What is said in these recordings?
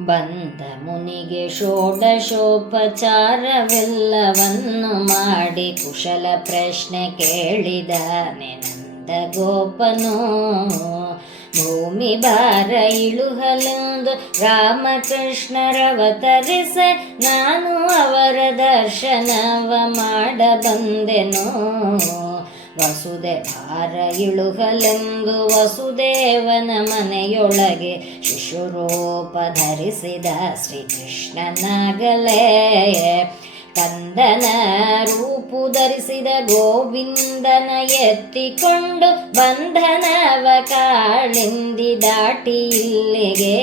ಬಂದ ಮುನಿಗೆ ಷೋಡಶೋಪಚಾರವೆಲ್ಲವನ್ನು ಮಾಡಿ ಕುಶಲ ಪ್ರಶ್ನೆ ಕೇಳಿದಾನೆ ನಂದ ಗೋಪನು. ಭೂಮಿ ಭಾರ ಇಳುಹಲೆಂದು ರಾಮಕೃಷ್ಣರವತರಿಸ ನಾನು ಅವರ ದರ್ಶನವ ಮಾಡ ಬಂದೆನು. ವಸುದೆ ಭಾರ ಇಳುಹಲೆಂದು ವಸುದೇವನ ಮನೆಯೊಳಗೆ ಶಿಶುರೂಪ ಧರಿಸಿದ ಶ್ರೀಕೃಷ್ಣನಾಗಲೇ ಕಂದನ ರೂಪು ಧರಿಸಿದ ಗೋವಿಂದನ ಎತ್ತಿಕೊಂಡು ಬಂಧನವ ಕಾಳಿಂದಿ ದಾಟಿ ಇಲ್ಲಿಗೆ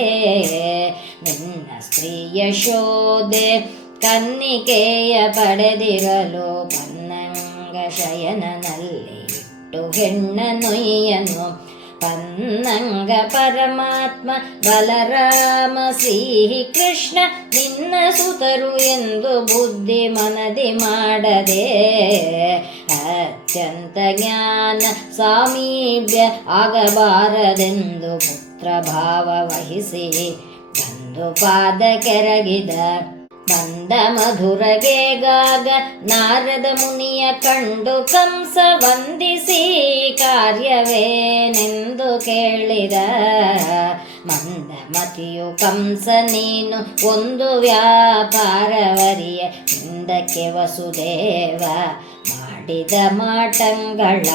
ನಿನ್ನ ಸ್ತ್ರೀ ಯಶೋದೆ ಕನ್ನಿಕೆಯ ಪಡೆದಿರಲು ಪನ್ನಂಗ ಶಯನನಲ್ಲಿ ಇಟ್ಟು ಹೆಣ್ಣ ನೊಯ್ಯನು. ಪನ್ನಂಗ ಪರಮಾತ್ಮ ಬಲರಾಮ ಶ್ರೀಕೃಷ್ಣ ನಿನ್ನ ಸುತರು ಎಂದು ಬುದ್ಧಿ ಮನದಿ ಮಾಡದೆ ಅತ್ಯಂತ ಜ್ಞಾನ ಸಾಮೀಪ್ಯ ಆಗಬಾರದೆಂದು ಪುತ್ರ ಭಾವ ವಹಿಸಿ ಬಂದು ಪಾದ ಕೆರಗಿದ. ಬಂದ ಮಧುರಗೆಗಾಗ ನಾರದ ಮುನಿಯ ಕಂಡು ಕಂಸ ವಂದಿಸಿ ಕಾರ್ಯವೇನೆಂದು ಕೇಳಿದ. ಮಂದ ಮತಿಯು ಕಂಸ ನೀನು ಒಂದು ವ್ಯಾಪಾರವರಿಯ ಹಿಂದಕ್ಕೆ ವಸುದೇವ ಮಾಡಿದ ಮಾಟಂಗಳ.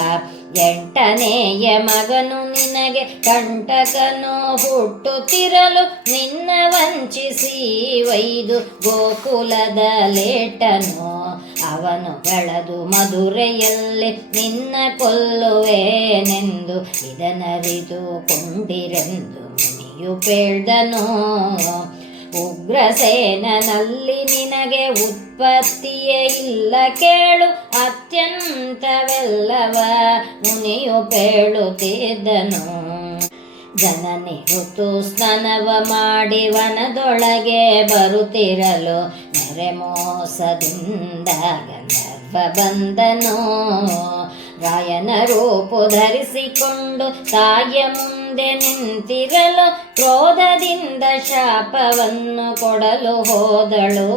ಎಂಟನೆಯ ಮಗನು ನಿನಗೆ ಕಂಟಕನು ಹುಟ್ಟುತ್ತಿರಲು ನಿನ್ನ ವಂಚಿಸಿ ಒಯ್ದು ಗೋಕುಲದ ಲೇಟನು. ಅವನು ಬೆಳೆದು ಮಧುರೆಯಲ್ಲಿ ನಿನ್ನ ಕೊಲ್ಲುವೇನೆಂದು ಇದನರಿದು ಕೊಂಡಿರೆಂದು ಮುನಿಯು ಕೇಳ್ದನು. ಉಗ್ರಸೇನಲ್ಲಿ ನಿನಗೆ ಉತ್ಪತ್ತಿಯೇ ಇಲ್ಲ ಕೇಳು ಅತ್ಯಂತವೆಲ್ಲವ ಮುನಿಯು ಕೇಳುತ್ತಿದ್ದನು. ಜನನಿ ಋತು ಸ್ನಾನವ ಮಾಡಿ ವನದೊಳಗೆ ಬರುತ್ತಿರಲು ನೆರೆ ಮೋಸದಿಂದ ಗಂಧರ್ವ ಬಂದನು. ರಾಯನ ರೂಪು ಧರಿಸಿಕೊಂಡು ತಾಯ ಮುಂದೆ ನಿಂತಿರಲು ಕ್ರೋಧದಿಂದ ಶಾಪವನ್ನು ಕೊಡಲು ಹೋದಳು.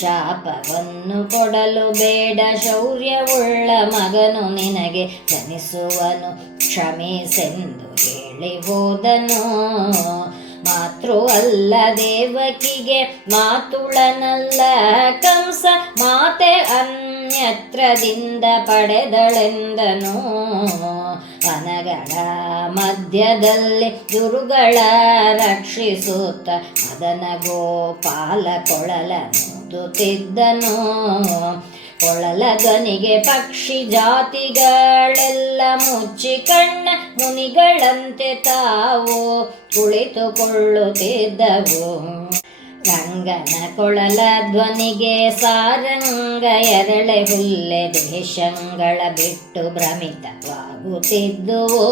ಶಾಪವನ್ನು ಕೊಡಲು ಬೇಡ ಶೌರ್ಯವುಳ್ಳ ಮಗನು ನಿನಗೆ ಜನಿಸುವನು ಕ್ಷಮಿಸೆಂದು ಹೇಳಿ ಹೋದನು. ಮಾತೃ ಅಲ್ಲ ದೇವಕಿಗೆ ಮಾತುಳನಲ್ಲ ಕಂಸ ಮಾತೆ ಅನ್ಯತ್ರದಿಂದ ಪಡೆದಳೆಂದನು. ವನಗಳ ಮಧ್ಯದಲ್ಲಿ ದುರುಗಳ ರಕ್ಷಿಸುತ್ತ ಮದನ ಗೋಪಾಲ ಕೊಳಲನುದುತ್ತಿದ್ದನು. ಕೊಳಲ ಧ್ವನಿಗೆ ಪಕ್ಷಿ ಜಾತಿಗಳೆಲ್ಲ ಮುಚ್ಚಿ ಕಣ್ಣ ಮುನಿಗಳಂತೆ ತಾವು ಕುಳಿತುಕೊಳ್ಳುತ್ತಿದ್ದವು. ರಂಗನ ಕೊಳಲ ಧ್ವನಿಗೆ ಸಾರಂಗ ಎರಳೆ ಹುಲ್ಲೆ ದೇಶಗಳ ಬಿಟ್ಟು ಭ್ರಮಿತವಾಗುತ್ತಿದ್ದುವು.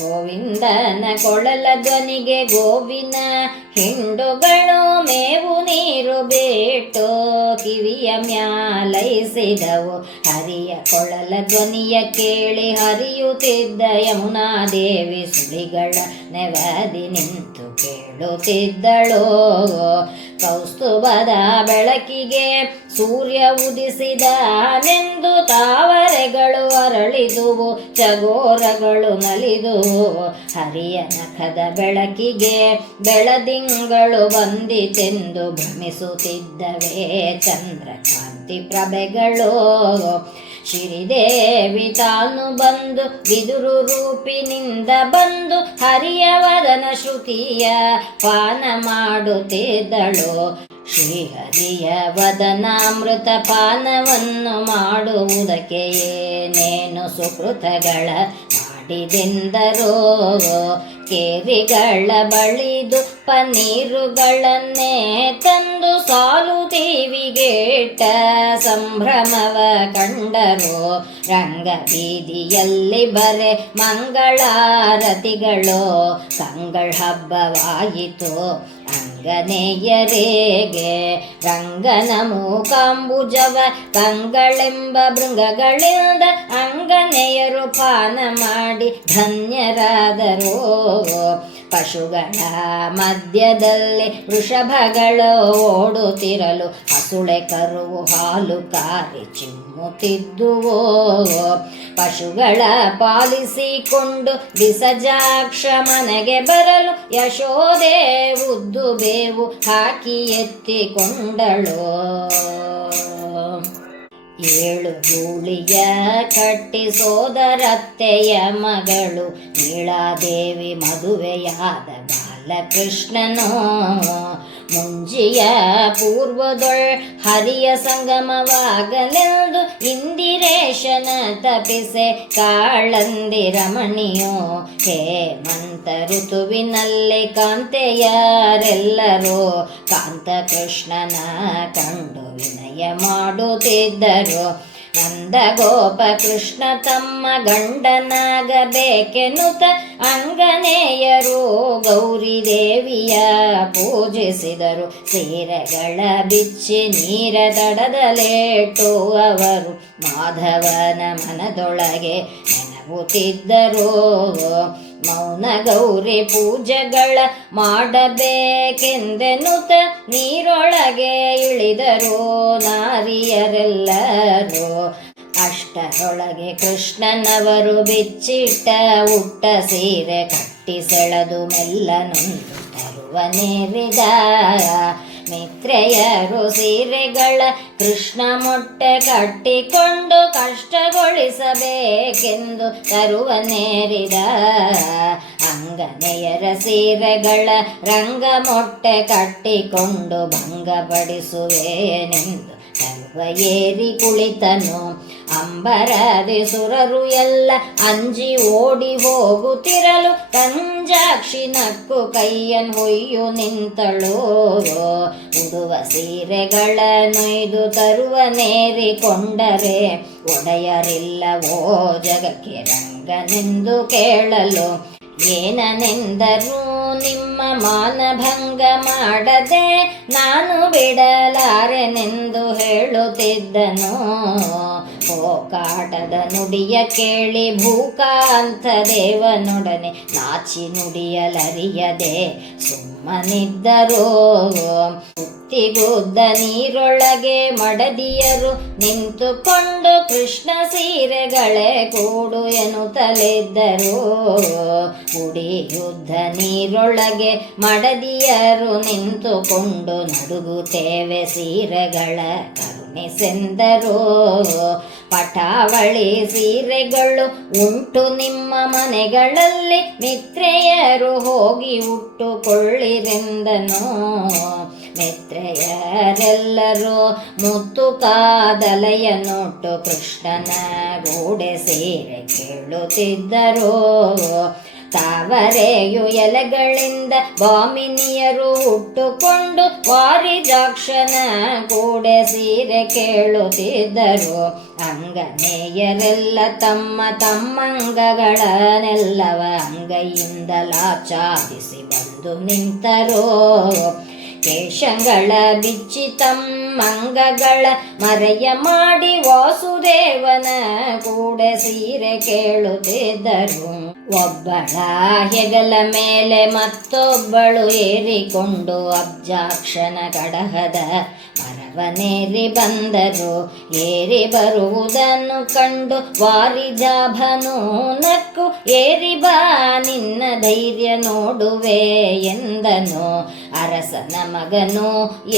ಗೋವಿಂದನ ಕೊಳಲ ಧ್ವನಿಗೆ ಗೋವಿನ ಹಿಂಡುಗಳು ಮೇವು ನೀರು ಬಿಟ್ಟು ಕಿವಿಯ ಮ್ಯಾಲೈಸಿದವು. ಹರಿಯ ಕೊಳಲ ಧ್ವನಿಯ ಕೇಳಿ ಹರಿಯುತ್ತಿದ್ದ ಯಮುನಾದೇವಿ ಸುಳಿಗಳ ನೆವದಿ ನಿಂತು ಕೇಳುತ್ತಿದ್ದಳು. ಕೌಸ್ತುಭದ ಬೆಳಕಿಗೆ ಸೂರ್ಯ ಉದಿಸಿದನೆಂದು ತಾವರೆಗಳು ಅರಳಿದುವು, ಚಗೋರಗಳು ನಲಿದುವು. ಹರಿಯ ನಖದ ಬೆಳಕಿಗೆ ಬೆಳದಿಂಗಳು ಬಂದಿತೆಂದು ಭ್ರಮಿಸುತ್ತಿದ್ದವೇ ಚಂದ್ರಕಾಂತಿ ಪ್ರಭೆಗಳು. ಶ್ರೀದೇವಿ ತಾನು ಬಂದು ಬಿದುರು ರೂಪಿನಿಂದ ಬಂದು ಹರಿಯವದನ ಶ್ರುತಿಯ ಪಾನ ಮಾಡುತ್ತಿದ್ದಳು. ಶ್ರೀಹರಿಯ ವದನಾಮೃತ ಪಾನವನ್ನು ಮಾಡುವುದಕ್ಕೆ ಏನೇನು ಸುಕೃತಗಳ ಮಾಡಿದೆಂದರೋ. ಕೇರಿಗಳ ಬಳಿದು ಪನ್ನೀರುಗಳನ್ನೇ ತಂದು ಸಾಲು ದೇವಿಗೇಟ ಸಂಭ್ರಮವ ಕಂಡರು. ರಂಗ ಬೀದಿಯಲ್ಲಿ ಬರೆ ಮಂಗಳಾರತಿಗಳು ಕಂಗಳ್ ಹಬ್ಬವಾಯಿತು ಅಂಗನೆಯರೇಗೆ. ರಂಗನ ಮೂಕಾಂಬುಜವ ಕಂಗಳೆಂಬ ಭೃಂಗಗಳಿಂದ ಅಂಗನೆಯರು ಪಾನ ಮಾಡಿ ಧನ್ಯರಾದರು. ಪಶುಗಳ ಮಧ್ಯದಲ್ಲಿ ವೃಷಭಗಳು ಓಡುತ್ತಿರಲು ಹಸುಳೆ ಕರುವು ಹಾಲು ಕಾರಿ ಚಿಮ್ಮುತ್ತಿದ್ದುವೋ. ಪಶುಗಳ ಪಾಲಿಸಿಕೊಂಡು ಬಿಸಜಾಕ್ಷ ಮನೆಗೆ ಬರಲು ಯಶೋದೆ ಉದ್ದು ಬೇವು ಹಾಕಿ ಎತ್ತಿಕೊಂಡಳು. 7 ಗೂಳಿಯ ಕಟ್ಟಿ ಸೋದರತ್ತೆಯ ಮಗಳು ನೀಳಾದೇವಿ ಮದುವೆಯಾದ ಬಾಲಕೃಷ್ಣನು ಮುಂಜಿಯ ಪೂರ್ವದೊಳ್ ಹರಿಯ ಸಂಗಮವಾಗಲೆಂದು ಇಂದಿರೇಶನ ತಪಿಸೆ ಕಾಳಂದಿ ರಮಣಿಯೋ. ಹೇಮಂತ ಋತುವಿನಲ್ಲಿ ಕಾಂತೆಯರೆಲ್ಲರೂ ಕಾಂತ ಕೃಷ್ಣನ ಕಂಡು ವಿನಯ ಮಾಡುತ್ತಿದ್ದರು. ನಂದ ಗೋಪ ಕೃಷ್ಣ ತಮ್ಮ ಗಂಡನಾಗಬೇಕೆನ್ನುತ್ತ ಅಂಗನೇಯರು ಗೌರಿ ದೇವಿಯ ಪೂಜಿಸಿದರು. ಸೀರೆಗಳ ಬಿಚ್ಚಿ ನೀರ ದಡದಲೇಟು ಅವರು ಮಾಧವನ ಮನದೊಳಗೆ ನೆನಗುತ್ತಿದ್ದರು. ಮೌನ ಗೌರಿ ಪೂಜೆಗಳ ಮಾಡಬೇಕೆಂದೆನ್ನುತ್ತ ನೀರೊಳಗೆ ಇಳಿದರು ನಾರಿಯರೆಲ್ಲರೂ. ಅಷ್ಟರೊಳಗೆ ಕೃಷ್ಣನವರು ಬಿಚ್ಚಿಟ್ಟ ಉಟ್ಟ ಸೀರೆ ಕಟ್ಟಿ ಸೆಳೆದು ಮೆಲ್ಲನೊಂದು ತರುವ ನೇರಿದ. ಮಿತ್ರೆಯರು ಸೀರೆಗಳ ಕೃಷ್ಣ ಮೊಟ್ಟೆ ಕಟ್ಟಿಕೊಂಡು ಕಷ್ಟಗೊಳಿಸಬೇಕೆಂದು ತರುವ ನೇರಿದ. ಅಂಗನೆಯರ ಸೀರೆಗಳ ರಂಗ ಮೊಟ್ಟೆ ಕಟ್ಟಿಕೊಂಡು ಭಂಗಪಡಿಸುವೇನೆಂದು ತರುವ ಏರಿ ಕುಳಿತನು. ಅಂಬರದಿ ಸುರರು ಎಲ್ಲ ಅಂಜಿ ಓಡಿ ಹೋಗುತ್ತಿರಲು ಕಂಜಾಕ್ಷಿ ನಕ್ಕು ಕೈಯನ್ನು ಹೊಯ್ಯು ನಿಂತಳು. ಉಡುವ ಸೀರೆಗಳ ನೊಯ್ದು ತರುವ ನೇರಿಕೊಂಡರೆ ಒಡೆಯರಿಲ್ಲವೋ ಜಗಕ್ಕೆ ರಂಗನೆಂದು ಕೇಳಲು. ಏನನೆಂದರೂ ನಿಮ್ಮ ಮಾನಭಂಗ ಮಾಡದೆ ನಾನು ಬಿಡಲಾರೆನೆಂದು ಹೇಳುತ್ತಿದ್ದನು. ಕಾಟದ ನುಡಿಯ ಕೇಳಿ ಭೂಕಾಂತ ದೇವನೊಡನೆ ನಾಚಿ ನುಡಿಯಲರಿಯದೆ ಸುಮ್ಮನಿದ್ದರು. ಕುತ್ತಿಗುದ್ದ ನೀರೊಳಗೆ ಮಡದಿಯರು ನಿಂತುಕೊಂಡು ಕೃಷ್ಣ ಸೀರೆಗಳೇ ಕೂಡು ಎನ್ನುತ್ತಲಿದ್ದರು. ಕುಡಿಯುದ್ದ ನೀರೊಳಗೆ ಮಡದಿಯರು ನಿಂತುಕೊಂಡು ನಡುಗುತ್ತೇವೆ ಸೀರೆಗಳ ಕರುಣಿಸೆಂದರು. ಪಟಾವಳಿ ಸೀರೆಗಳು ಉಂಟು ನಿಮ್ಮ ಮನೆಗಳಲ್ಲಿ ಮಿತ್ರೆಯರು ಹೋಗಿ ಉಟ್ಟುಕೊಳ್ಳಿರೆಂದನು. ಮಿತ್ರೆಯರೆಲ್ಲರೂ ಮುತ್ತು ಕಾದಲೆಯ ನೋಟು ಕೃಷ್ಣನ ಗೋಡೆ ಸೀರೆ ಕೇಳುತ್ತಿದ್ದರು. ತಾವರೆಯು ಎಲೆಗಳಿಂದ ಬಾಮಿನಿಯರು ಉಟ್ಟುಕೊಂಡು ವಾರಿಜಾಕ್ಷನ ಕೂಡೆ ಸೀರೆ ಕೇಳುತ್ತಿದ್ದರು. ಅಂಗನೇಯರೆಲ್ಲ ತಮ್ಮ ತಮ್ಮಂಗಗಳನ್ನೆಲ್ಲವ ಅಂಗೈಯಿಂದಲಾಚಾದಿಸಿ ಬಂದು ನಿಂತರು. ಕೇಶಗಳ ಬಿಚ್ಚಿ ತಮ್ಮಂಗಗಳ ಮರೆಯ ಮಾಡಿ ವಾಸುದೇವನ ಕೂಡೆ ಸೀರೆ ಕೇಳುತ್ತಿದ್ದರು. ಒಬ್ಬಳ ಹೆಗಲ ಮೇಲೆ ಮತ್ತೊಬ್ಬಳು ಏರಿಕೊಂಡು ಅಬ್ಜಾಕ್ಷನ ಕಡಹದ ಮರವನೇರಿ ಬಂದರು. ಏರಿ ಬರುವುದನ್ನು ಕಂಡು ವಾರಿಜಾಭನು ನಕ್ಕು ಏರಿ ಬಾ ನಿನ್ನ ಧೈರ್ಯ ನೋಡುವೆ ಎಂದನು. ಅರಸನ ಮಗನು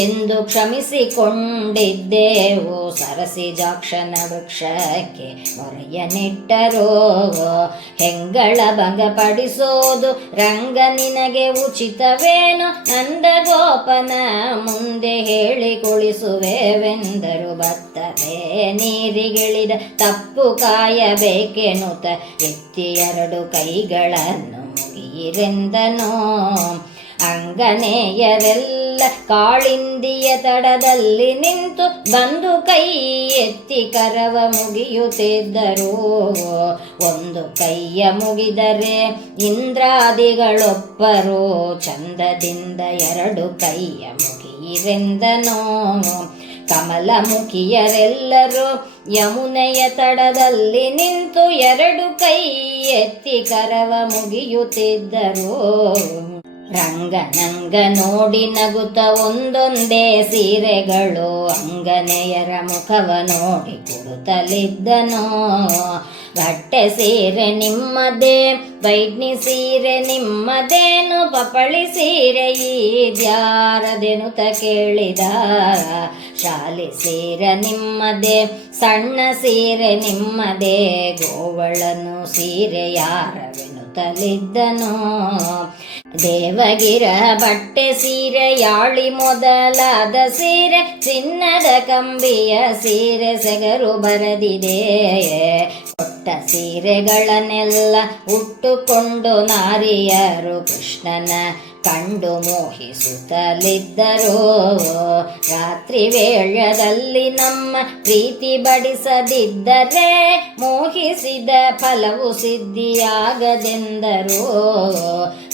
ಎಂದು ಕ್ಷಮಿಸಿಕೊಂಡಿದ್ದೆವು. ಸರಸಿಜಾಕ್ಷನ ವೃಕ್ಷಕ್ಕೆ ಮೊರೆಯನಿಟ್ಟರು. ಹೆಂಗಳ ಭಂಗಪಡಿಸೋದು ರಂಗ ನಿನಗೆ ಉಚಿತವೇನು? ನಂದಗೋಪನ ಮುಂದೆ ಹೇಳಿ ಕುಳಿಸುವೆವೆಂದರು. ಬತ್ತವೆ ನೀರಿಗಿಳಿದ ತಪ್ಪು ಕಾಯಬೇಕೆನ್ನುತ್ತ ಎತ್ತಿ 2 ಕೈಗಳನ್ನು ಮುಗಿಯಿರೆಂದನು. ಅಂಗನೇಯರೆಲ್ಲ ಕಾಳಿಂದಿಯ ತಡದಲ್ಲಿ ನಿಂತು ಬಂದು ಕೈ ಎತ್ತಿ ಕರವ ಮುಗಿಯುತ್ತಿದ್ದರು. ಒಂದು ಕೈಯ ಮುಗಿದರೆ ಇಂದ್ರಾದಿಗಳೊಪ್ಪರು ಚಂದದಿಂದ 2 ಕೈಯ ಮುಗಿಯಿರೆಂದನು. ಕಮಲಮುಖಿಯರೆಲ್ಲರೂ ಯಮುನೆಯ ತಡದಲ್ಲಿ ನಿಂತು ಎರಡು ಕೈ ಎತ್ತಿ ಕರವ ಮುಗಿಯುತ್ತಿದ್ದರು. ರಂಗನಂಗ ನೋಡಿ ನಗುತ್ತ ಒಂದೊಂದೇ ಸೀರೆಗಳು ಅಂಗನೆಯರ ಮುಖವ ನೋಡಿ ಕೊಡುತ್ತಲಿದ್ದನು. ಗಟ್ಟೆ ಸೀರೆ ನಿಮ್ಮದೇ, ವೈಡ್ನಿ ಸೀರೆ ನಿಮ್ಮದೇನು, ಪಪಳಿ ಸೀರೆ ಈದ್ಯಾರದೆನುತ ಕೇಳಿದ. ಶಾಲಿ ಸೀರೆ ನಿಮ್ಮದೇ, ಸಣ್ಣ ಸೀರೆ ನಿಮ್ಮದೇ, ಗೋವಳನು ಸೀರೆ ಯಾರವೆನುತಲಿದ್ದನು. ದೇವಗಿರ ಬಟ್ಟೆ ಸೀರೆ, ಯಾಳಿ ಮೊದಲಾದ ಸೀರೆ, ಚಿನ್ನದ ಕಂಬಿಯ ಸೀರೆ ಸೆಗರು ಬರದಿದೆ. ಕೊಟ್ಟ ಸೀರೆಗಳನ್ನೆಲ್ಲ ಉಟ್ಟುಕೊಂಡು ನಾರಿಯರು ಕೃಷ್ಣನ ಕಂಡು ಮೋಹಿಸುತ್ತಲಿದ್ದರು. ರಾತ್ರಿ ವೇಳದಲ್ಲಿ ನಮ್ಮ ಪ್ರೀತಿ ಬಡಿಸದಿದ್ದರೆ ಮೋಹಿಸಿದ ಫಲವು ಸಿದ್ಧಿಯಾಗದೆಂದರು.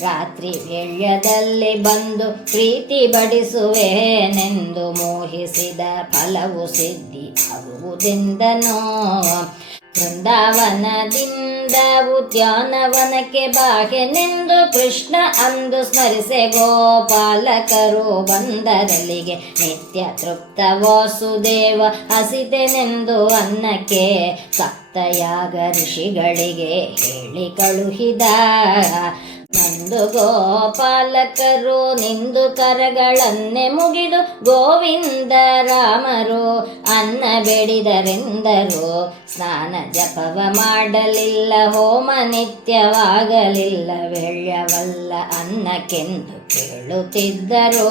ರಾತ್ರಿ ವೇಳದಲ್ಲಿ ಬಂದು ಪ್ರೀತಿ ಬಡಿಸುವೆನೆಂದು ಮೋಹಿಸಿದ ಫಲವು ಸಿದ್ಧಿ ಆಗುವುದೆಂದನೋ. ಬೃಂದಾವನದಿಂದ ಉದ್ಯಾನವನಕ್ಕೆ ಬಾಹೆನೆಂದು ಕೃಷ್ಣ ಅಂದು ಸ್ಮರಿಸೆ ಗೋಪಾಲಕರು ಬಂದರಲ್ಲಿಗೆ. ನಿತ್ಯ ತೃಪ್ತ ವಾಸುದೇವ ಹಸಿತೆನೆಂದು ಅನ್ನಕ್ಕೆ ಸಪ್ತಯಾಗ ಋಷಿಗಳಿಗೆ ಹೇಳಿ ಕಳುಹಿದ. ನಂದು ಗೋಪಾಲಕರು ನಿಂದು ಕರಗಳನ್ನೇ ಮುಗಿದು ಗೋವಿಂದ ರಾಮರು ಅನ್ನ ಬೇಡಿದರೆಂದರು. ಸ್ನಾನ ಜಪವ ಮಾಡಲಿಲ್ಲ, ಹೋಮ ನಿತ್ಯವಾಗಲಿಲ್ಲ, ವೆಳ್ಯವಲ್ಲ ಅನ್ನಕ್ಕೆಂದು ಕೇಳುತ್ತಿದ್ದರು.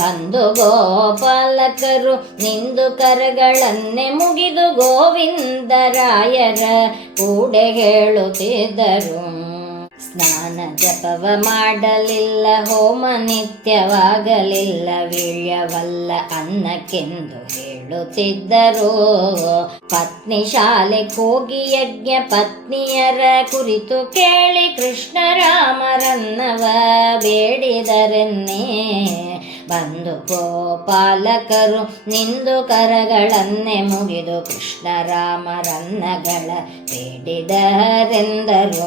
ಬಂದು ಗೋಪಾಲಕರು ನಿಂದು ಕರಗಳನ್ನೇ ಮುಗಿದು ಗೋವಿಂದರಾಯರ ಕೂಡೆ ಹೇಳುತ್ತಿದ್ದರು. ಸ್ನಾನ ಜಪವ ಮಾಡಲಿಲ್ಲ, ಹೋಮ ನಿತ್ಯವಾಗಲಿಲ್ಲ, ವೀಳ್ಯವಲ್ಲ ಅನ್ನಕ್ಕೆಂದು ಹೇಳುತ್ತಿದ್ದರು. ಪತ್ನಿ ಶಾಲೆಗೆ ಹೋಗಿ ಯಜ್ಞ ಪತ್ನಿಯರ ಕುರಿತು ಕೇಳಿ ಕೃಷ್ಣ ರಾಮರನ್ನವ ಬೇಡಿದರೆನ್ನೇ. ಬಂದು ಗೋಪಾಲಕರು ನಿಂದು ಕರಗಳನ್ನೇ ಮುಗಿದು ಕೃಷ್ಣ ರಾಮರನ್ನಗಳ ಬೇಡಿದರೆಂದರು.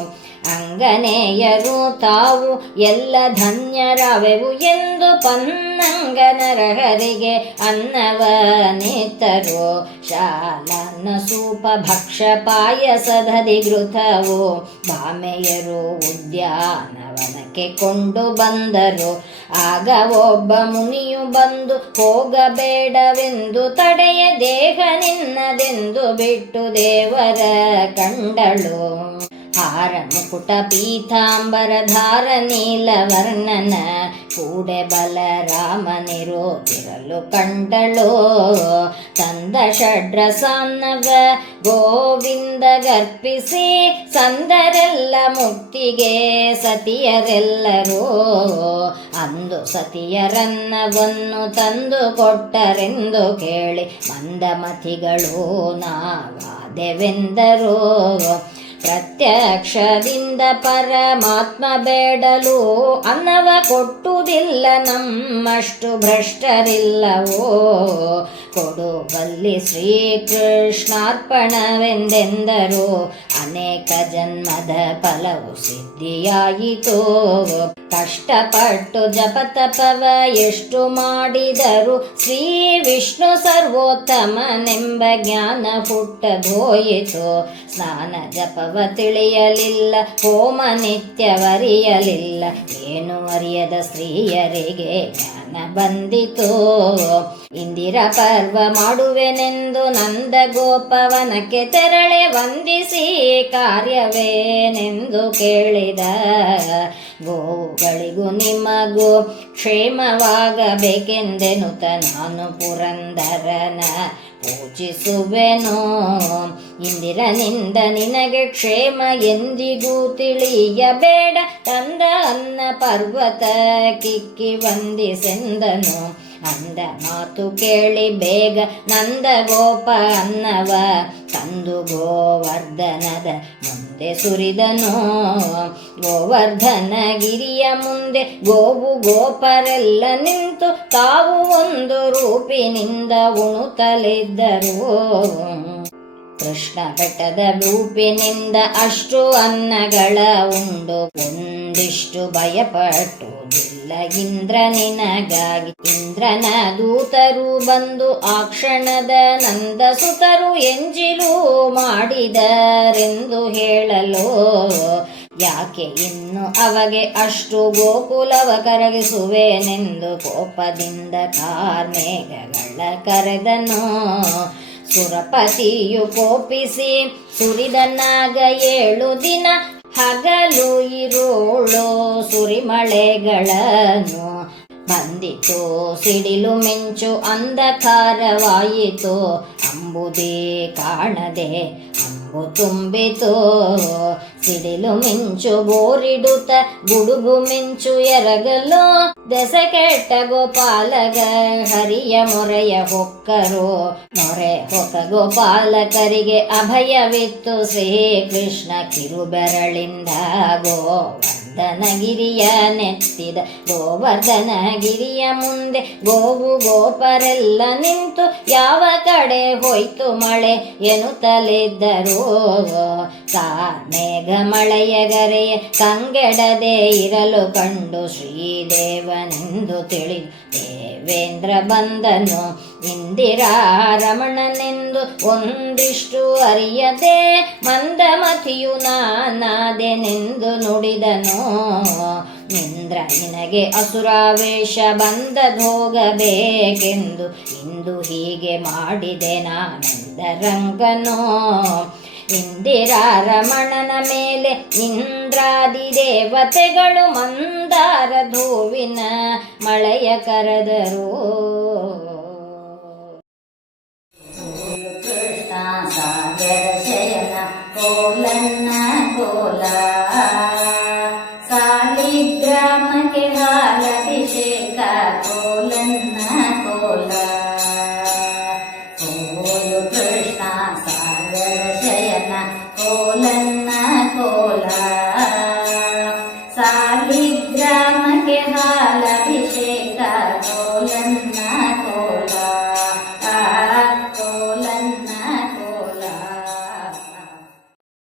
ಅಂಗನೇಯರು ತಾವು ಎಲ್ಲ ಧನ್ಯರಾವೆವು ಎಂದು ಪನ್ನಂಗನರಹರಿಗೆ ಅನ್ನವನಿತ್ತರು. ಶಾಲನ ಸೂಪ ಭಕ್ಷ ಪಾಯಸದಧಿ ಘೃತವು ಭಾಮೆಯರು ಉದ್ಯಾನವನಕ್ಕೆ ಕೊಂಡು ಬಂದರು. ಆಗ ಒಬ್ಬ ಮುನಿಯು ಬಂದು ಹೋಗಬೇಡವೆಂದು ತಡೆಯ ದೇಹ ನಿನ್ನದೆಂದು ಬಿಟ್ಟು ದೇವರ ಕಂಡಳು. ಹಾರ ಮುಕುಟ ಪೀತಾಂಬರ ಧಾರ ನೀಲವರ್ಣನ ಕೂಡೆ ಬಲರಾಮನಿರೋತಿರಲು ಕಂಡಳು. ತಂದ ಷಡ್ರಸಾನ್ನವ ಗೋವಿಂದ ಗರ್ಪಿಸಿ ಸಂದರೆಲ್ಲ ಮುಕ್ತಿಗೆ ಸತಿಯರೆಲ್ಲರೂ. ಅಂದು ಸತಿಯರನ್ನವನ್ನು ತಂದು ಕೊಟ್ಟರೆಂದು ಕೇಳಿ ಮಂದಮತಿಗಳು ನಾವಾದೆವೆಂದರು. ಪ್ರತ್ಯಕ್ಷದಿಂದ ಪರಮಾತ್ಮ ಬೇಡಲು ಅನ್ನವ ಕೊಟ್ಟುದಿಲ್ಲ, ನಮ್ಮಷ್ಟು ಭ್ರಷ್ಟರಿಲ್ಲವೋ. ಕೊಡುವಲ್ಲಿ ಶ್ರೀಕೃಷ್ಣಾರ್ಪಣವೆಂದೆಂದರು. ಅನೇಕ ಜನ್ಮದ ಫಲವು ಸಿದ್ಧಿಯಾಯಿತು. ಕಷ್ಟಪಟ್ಟು ಜಪತಪವ ಎಷ್ಟು ಮಾಡಿದರು ಶ್ರೀ ವಿಷ್ಣು ಸರ್ವೋತ್ತಮನೆಂಬ ಜ್ಞಾನ ಹುಟ್ಟದೋಯಿತು. ಸ್ನಾನ ಜಪವ ತಿಳಿಯಲಿಲ್ಲ, ಹೋಮ ನಿತ್ಯವರಿಯಲಿಲ್ಲ, ಏನು ಅರಿಯದ ಸ್ತ್ರೀಯರಿಗೆ ಜ್ಞಾನ ಬಂದಿತು. ಇಂದಿರ ಪರ್ವ ಮಾಡುವೆನೆಂದು ನಂದ ಗೋಪವನಕ್ಕೆ ತೆರಳೆ ವಂದಿಸಿ ಕಾರ್ಯವೇನೆಂದು ಕೇಳಿದ. ಗೋವುಗಳಿಗೂ ನಿಮಗೂ ಕ್ಷೇಮವಾಗಬೇಕೆಂದೆನುತ ನಾನು ಪುರಂದರನ ಪೂಜಿಸುವೆನು. ಇಂದಿರನಿಂದ ನಿನಗೆ ಕ್ಷೇಮ ಎಂದಿಗೂ ತಿಳಿಯಬೇಡ, ತಂದ ಅನ್ನ ಪರ್ವತ ಕಿಕ್ಕಿ ವಂದಿಸೆಂದನು. ಅಂದ ಮಾತು ಕೇಳಿ ಬೇಗ ನಂದ ಗೋಪ ಅನ್ನವ ತಂದು ಗೋವರ್ಧನದ ಮುಂದೆ ಸುರಿದನು. ಗೋವರ್ಧನ ಗಿರಿಯ ಮುಂದೆ ಗೋವು ಗೋಪರೆಲ್ಲ ನಿಂತು ತಾವು ಒಂದು ರೂಪಿನಿಂದ ಉಣುತ್ತಲಿದ್ದರು. ಕೃಷ್ಣ ಬೆಟ್ಟದ ರೂಪಿನಿಂದ ಅಷ್ಟು ಅನ್ನಗಳ ಉಂಡು ಒಂದಿಷ್ಟು ಭಯಪಟ್ಟುದಿಲ್ಲ ಇಂದ್ರ ನಿನಗಾಗಿ. ಇಂದ್ರನ ದೂತರು ಬಂದು ಆ ಕ್ಷಣದ ನಂದಸುತರು ಎಂಜಿಲು ಮಾಡಿದರೆಂದು ಹೇಳಲು, ಯಾಕೆ ಇನ್ನು ಅವಗೆ ಅಷ್ಟು ಗೋಕುಲವ ಕರಗಿಸುವೆನೆಂದು ಕೋಪದಿಂದ ಕಾರ್ಮೇಘಗಳ ಕರೆದನು. ಸುರಪತಿಯು ಕೋಪಿಸಿ ಸುರಿದನಾಗ 7 ದಿನ ಹಗಲು ಇರೋಳು ಸುರಿಮಳೆಗಳನ್ನು. ಬಂದಿತು ಸಿಡಿಲು ಮಿಂಚು ಅಂಧಕಾರವಾಯಿತು, ಅಂಬುದೇ ಕಾಣದೆ ಅಂಬು ತುಂಬಿತು. ಸಿಡಿಲು ಮಿಂಚು ಬೋರಿಡುತ್ತ ಗುಡುಗು ಮಿಂಚು ಎರಗಲು, ದೆಸೆ ಕೆಟ್ಟ ಗೋಪಾಲಗ ಹರಿಯ ಮೊರೆಯ ಹೊಕ್ಕರು. ಮೊರೆ ಹೊಕ್ಕ ಗೋಪಾಲಕರಿಗೆ ಅಭಯವಿತ್ತು ಶ್ರೀಕೃಷ್ಣ ಕಿರುಬೆರಳಿಂದ. ಗೋವರ್ಧನಗಿರಿಯ ನೆತ್ತಿದ ಗೋವರ್ಧನಗಿರಿಯ ಮುಂದೆ ಗೋವು ಗೋಪರೆಲ್ಲ ನಿಂತು ಯಾವ ಕಡೆ ಹೋಯ್ತು ಮಳೆ ಎನ್ನುತ್ತಲಿದ್ದರು. ಕಾರ್ಮೇಘ ಮಳೆಯ ಗರೆಯ ಕಂಗೆಡದೆ ಇರಲು ಕಂಡು ಶ್ರೀದೇವನೆಂದು ತಿಳಿದು ದೇವೇಂದ್ರ ಬಂದನು. ಇಂದಿರಾ ರಮಣನೆಂದು ಒಂದಿಷ್ಟು ಅರಿಯದೆ ಮಂದಮತಿಯು ನಾನಾದೆನೆಂದು ನುಡಿದನು. ಇಂದ್ರ ನಿನಗೆ ಅಸುರಾವೇಶ ಬಂದದೋಗಬೇಕೆಂದು ಇಂದು ಹೀಗೆ ಮಾಡಿದೆ ನಾನೆಂದರಂಗನೋ. ಇಂದಿರಾ ರಮಣನ ಮೇಲೆ ಇಂದ್ರಾದಿ ದೇವತೆಗಳು ಮಂದಾರ ಧೂವಿನ ಮಳೆಯ ಕರೆದರು. ಕೃಷ್ಣ ಸಾಗರ ಶಯನ ಕೋಲನ್ನ ಕೋಲ, ಸಾಲಿಗ್ರಾಮಕ್ಕೆ ಹಾಲಭಿಷೇಕ ಕೋಲನ್ನ ಕೋಲ. ಕೋಲು ಕೃಷ್ಣ ಸಾಗರ ಶಯನ ಕೋಲನ್ನ ಕೋಲ,